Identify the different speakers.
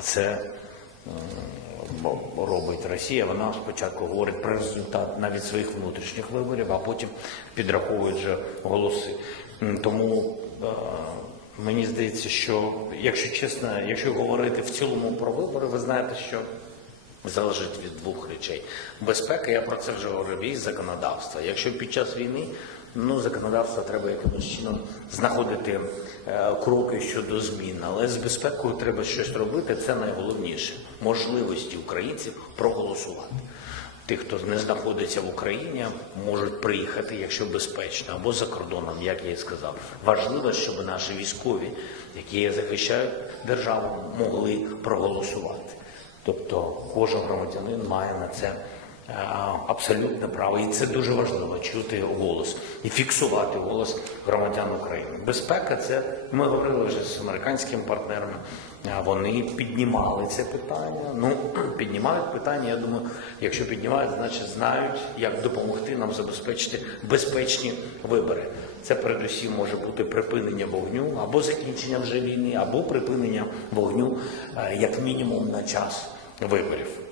Speaker 1: це е, робить Росія. Вона спочатку говорить про результат навіть своїх внутрішніх виборів, а потім підраховує вже голоси. Тому е, мені здається, що якщо чесно, якщо говорити в цілому про вибори, ви знаєте, що залежить від двох речей. Безпека, я про це вже говорив, і законодавство. Якщо під час війни, ну законодавство треба якимось чином знаходити е, кроки щодо змін, але з безпекою треба щось робити. Це найголовніше можливості українців проголосувати. Тих, хто не знаходиться в Україні, можуть приїхати, якщо безпечно, або за кордоном, як я і сказав. Важливо, щоб наші військові, які захищають державу, могли проголосувати. Тобто кожен громадянин має на це е, абсолютне право, і це дуже важливо чути голос і фіксувати голос громадян України. Безпека це ми говорили вже з американськими партнерами. е, Вони піднімали це питання. Ну піднімають питання. Я думаю, якщо піднімають, значить знають, як допомогти нам забезпечити безпечні вибори. Це передусім може бути припинення вогню або закінчення вже війни, або припинення вогню е, як мінімум на час виборів.